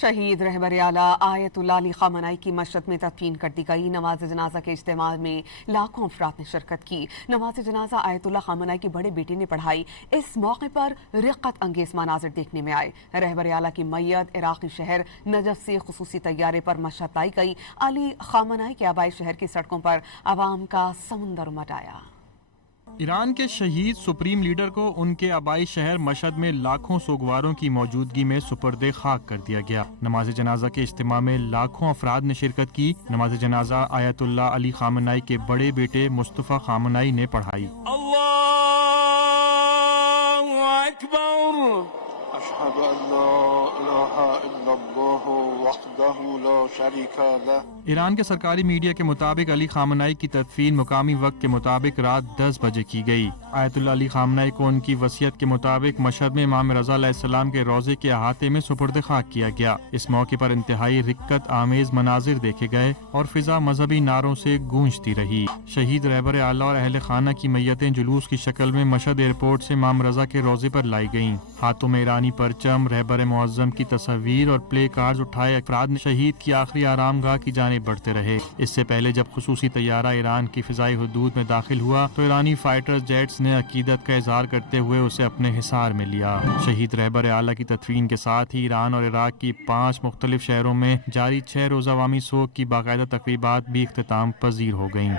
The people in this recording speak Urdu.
شہید رہبر اعلیٰ آیت اللہ علی خامنہئی کی مشہد میں تدفین کر دی گئی۔ نماز جنازہ کے اجتماع میں لاکھوں افراد نے شرکت کی۔ نماز جنازہ آیت اللہ خامنہئی کے بڑے بیٹے نے پڑھائی۔ اس موقع پر رقت انگیز مناظر دیکھنے میں آئے۔ رہبر اعلیٰ کی میت عراقی شہر نجف سے خصوصی طیارے پر مشہد لائی گئی۔ علی خامنہئی کے آبائی شہر کی سڑکوں پر عوام کا سمندر امڈ آیا۔ ایران کے شہید سپریم لیڈر کو ان کے آبائی شہر مشہد میں لاکھوں سوگواروں کی موجودگی میں سپرد خاک کر دیا گیا۔ نماز جنازہ کے اجتماع میں لاکھوں افراد نے شرکت کی۔ نماز جنازہ آیت اللہ علی خامنہئی کے بڑے بیٹے مصطفیٰ خامنہئی نے پڑھائی۔ اللہ اکبر، اشہد ان لا الہ الا اللہ وحدہ لا شریک لہ۔ ایران کے سرکاری میڈیا کے مطابق علی خامنہئی کی تدفین مقامی وقت کے مطابق رات 10 بجے کی گئی۔ آیت اللہ علی خامنہئی کو ان کی وصیت کے مطابق مشہد میں امام رضا علیہ السلام کے روضے کے احاطے میں سپرد خاک کیا گیا۔ اس موقع پر انتہائی رقت آمیز مناظر دیکھے گئے اور فضا مذہبی نعروں سے گونجتی رہی۔ شہید رہبر اعلیٰ اور اہل خانہ کی میتیں جلوس کی شکل میں مشہد ایئرپورٹ سے امام رضا کے روضے پر لائی گئیں۔ ہاتھوں میں ایرانی پرچم، رہبر معظم کی تصاویر اور پلے کارڈز اٹھائے افراد نے شہید کی آخری آرام گاہ کی جانب بڑھتے رہے۔ اس سے پہلے جب خصوصی طیارہ ایران کی فضائی حدود میں داخل ہوا تو ایرانی فائٹر جیٹس نے عقیدت کا اظہار کرتے ہوئے اسے اپنے حصار میں لیا۔ شہید رہبر اعلیٰ کی تدفین کے ساتھ ہی ایران اور عراق کی 5 مختلف شہروں میں جاری 6 روزہ عوامی سوگ کی باقاعدہ تقریبات بھی اختتام پذیر ہو گئیں۔